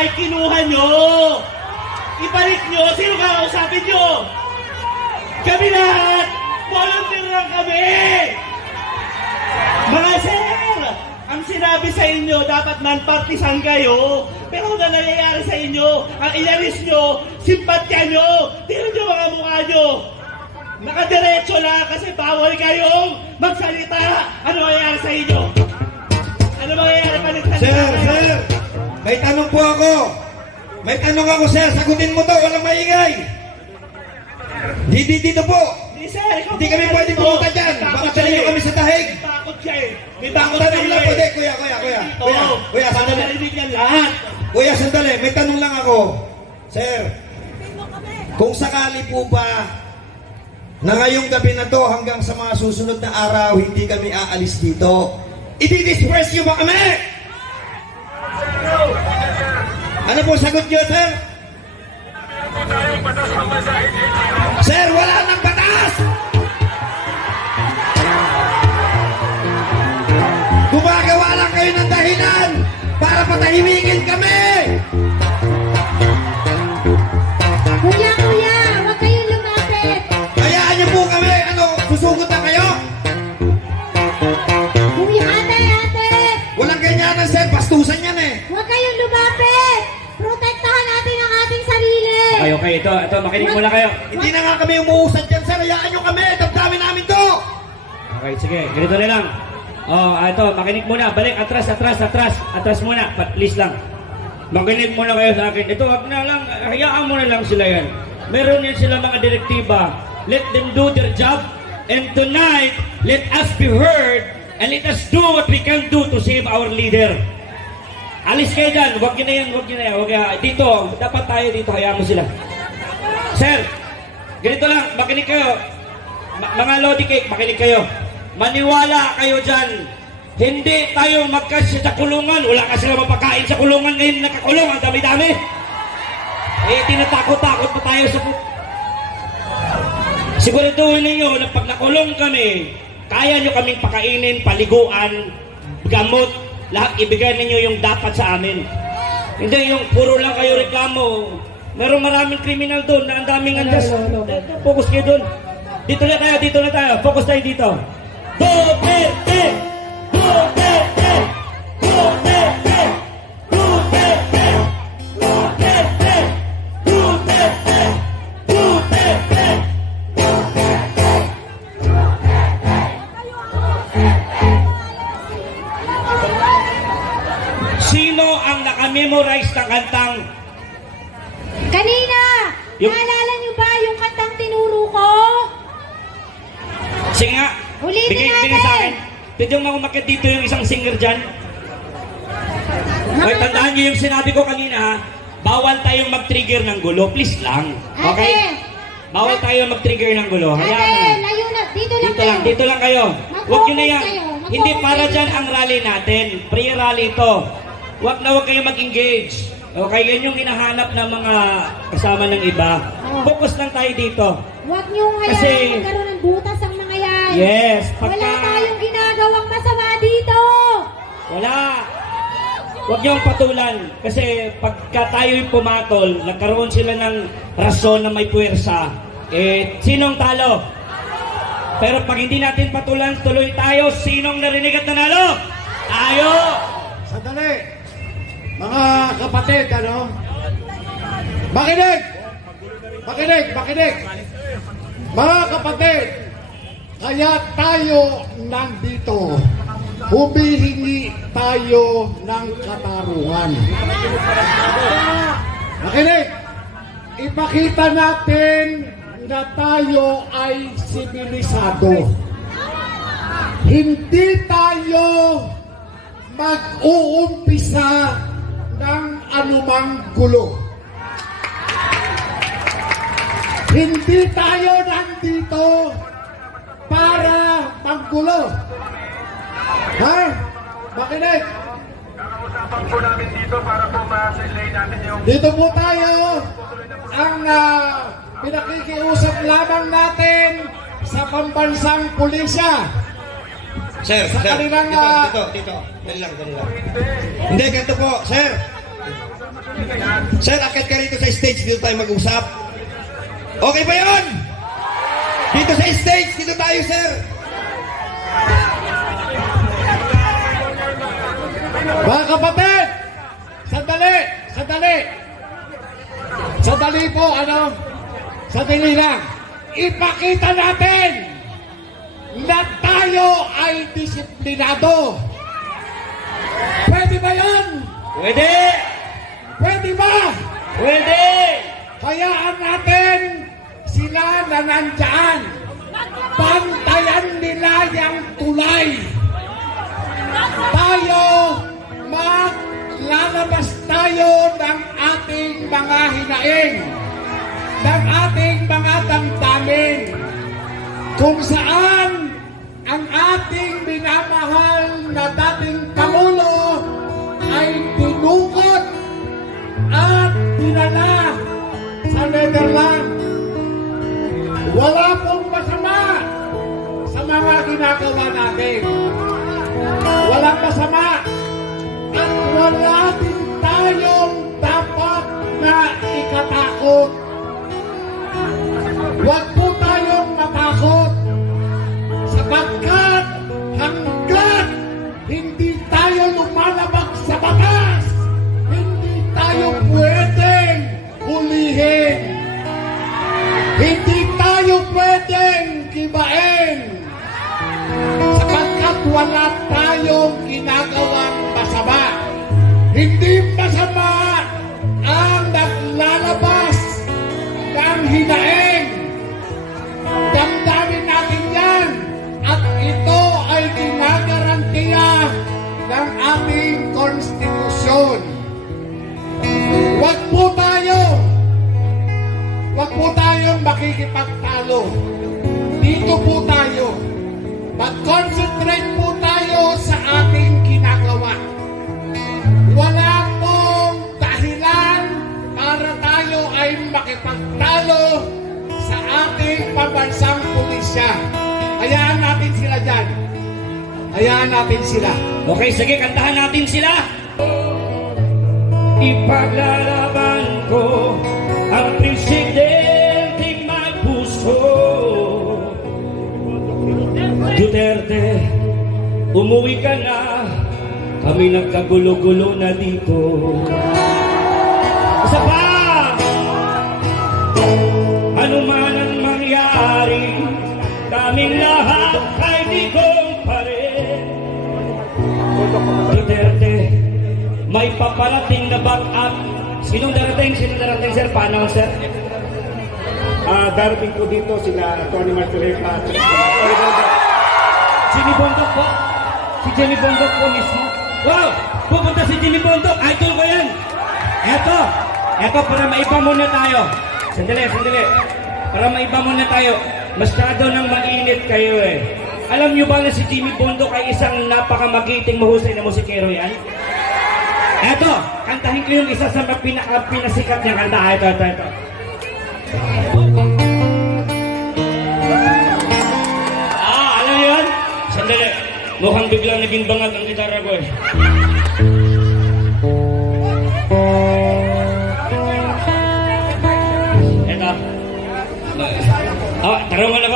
ay kinuha nyo. Ibalik nyo. Sino kakausapin nyo? Kami lahat. Volunteer lang kami. Mga sir, ang sinabi sa inyo, dapat non-partisan kayo. Pero na nangyayari sa inyo, ang inaris nyo, simpatya nyo. Tingnan nyo mga mukha nyo. Nakadiretso lang kasi bawal kayong magsalita. Ano mangyayari sa inyo? Ano mangyayari pa nagsalita? Sir, may tanong po ako. May tanong ako, sir. Sagutin mo to, walang maingay. Dito po. Hindi kami pwede pumunta dyan. Baka sabihin nyo kami sa tahig. May takot siya eh. May Ang takot tanong lang po, kuya, sandali. Narinig yan lahat. Kuya, sandali. May tanong lang ako. Sir, kung sakali po ba na ngayong gabi na to hanggang sa mga susunod na araw, hindi kami aalis dito, i-disperse nyo ba kami? Ano po sagot nyo, sir? Sir, wala nang batas! Gumagawa lang kayo ng dahilan para patahimingin kami! Kuya, huwag kayong lumapit. Hayaan niyo po kami! Ano, susugot na kayo? Kuya, ate. Walang ganyanan, sir. Bastusan yan eh. Huwag kayong lumapit. Protektahan natin ang ating sarili. Okay, ito, makinig muna kayo. Hindi na nga kami umuusad dyan, sir. Hayaan niyo kami. Damdamin namin to. Okay, sige, ganito na lang. Ito, makinig muna. Balik, atras muna. Please lang. Makinig muna kayo sa akin. Ito, wag na lang, hayaan mo na lang sila yan. Meron yan sila mga direktiba. Let them do their job. And tonight, let us be heard and let us do what we can do to save our leader. Alis kayo dyan. Huwag na yan. Dito, dapat tayo dito. Hayaan mo sila. Sir, ganito lang. Makinig kayo. Mga Lodi Cake, makinig kayo. Maniwala kayo dyan. Hindi tayo magkasya sa kulungan. Wala ka sila mapakain sa kulungan ngayon. Nakakulong. Ang dami-dami. Tinatakot-takot pa tayo sa... Siguraduhin ninyo na pag nakulong kami, kaya nyo kaming pakainin, paliguan, gamot, lahat ibigay ninyo yung dapat sa amin. Hindi yung puro lang kayo reklamo. Meron maraming kriminal doon na ang daming andas. Focus kayo doon. Dito na tayo. Focus tayo dito. Duterte! Duterte! Duterte! Duterte! Duterte! Duterte! Duterte! Sino ang nakamemorize ng kantang? Kanina, Yung- naalala niyo ba yung kantang tinuro ko? Sige nga. Ulitin Bigay natin. sa akin. Pwede mo umakit dito yung isang singer dyan. Okay, tandaan niyo yung sinabi ko kanina ha. Bawal tayong mag-trigger ng gulo. Please lang. Okay? Ate, Bawal tayong mag-trigger ng gulo. Hayaan mo ate, na. layo na. Dito lang Dito lang kayo. Huwag nyo na yan. kayo. Hindi Mag-focus para kayo. dyan ang rally natin. Pre-rally ito. Huwag kayong mag-engage. Okay, yan yung hinahanap ng mga kasama ng iba. Oh. Focus lang tayo dito. Huwag niyong hayaan Kasi- magkaroon ng butas ang mga yan. Yes. Wala tayong ginagawang masama dito. Wala. Huwag niyong patulan. Kasi pagka tayo'y pumatol, nagkaroon sila ng rason na may puwersa. Sinong talo? Pero pag hindi natin patulan, tuloy tayo. Sinong narinig at nanalo? Tayo! Sandali! Mga kapatid, ano? Makinig! Mga kapatid, kaya tayo nandito. Humihingi tayo ng katarungan. Makinig! Ipakita natin na tayo ay sibilisado. Hindi tayo mag-uumpisa ng anumang gulo. Hindi tayo nandito para manggulo. Ha? Makinig. Kakausapang po namin dito para po ma-relay natin yung... Dito po tayo. Ang pinakikiusap lamang natin sa pambansang pulisya. Sir, Sa kanilang, dito. Dali lang. Hindi, ganito po, sir. Sir, akit ka rito sa stage, dito tayo mag-usap. Okay ba yun? Dito sa stage, dito tayo, sir. Mga kapatid, sandali, sandali. Sandali po, sandali lang. Ipakita natin na tayo ay disiplinado. Pwede ba yan? Pwede! Pwede ba? Pwede! Hayaan natin sila na nandyan. Pantayan nila yung tulay. Tayo, maglalabas tayo ng ating mga hinaing, ng ating mga damdamin, kung saan ang ating minamahal na dating Pangulo ay tinukot at dinala sa Netherlands. Wala pong masama sa mga ginagawa natin. Walang masama at wala din tayong dapat na ikatakot. Huwag po tayong matakot sapagkat hanggat hindi tayo lumalabag sa batas, hindi tayo pwedeng hulihin. Hindi tayo pwedeng kibain sapagkat wala tayong ginagawang masama. Hindi masama ang naglalabas ng hinaing. Damdamin natin yan at ito ay ginagarantiya ng ating konstitusyon. Huwag po tayong makikipagtalo. Dito po tayo. Mag-concentrate po tayo sa ating ginagawa. Wala pong dahilan para tayo ay makipagtalo sa ating pambansang pulisya. Hayaan natin sila dyan. Hayaan natin sila. Okay, sige, kantahan natin sila. Ipaglalaban ko ang presidenteng may puso. Duterte, umuwi ka na. Kami nagkagulo-gulo na dito. Isa pa! Ano man ang mangyari, kaming lahat ay digong pa rin. Duterte, may paparating na back-up. Sinong darating? Sinong darating, sir? Paano, sir? Darating po dito sila Tony Marcoleta at Jimmy Bondok po. Si Jimmy Bondok po mismo. Wow! Pupunta si Jimmy Bondok. Idol ko yan. Eto, para maiba muna tayo. Sandali. Para maiba muna tayo. Masyado nang mainit kayo eh. Alam niyo ba na si Jimmy Bondok ay isang napakamagiting mahusay na musikero yan? Eto, kantahin ko yung isa sa pinasikat niya kanta. Ito. Alam niyo yun? Sandali. Mukhang biglang naging bangag ang gitara ko eh. Eto. Tarungan na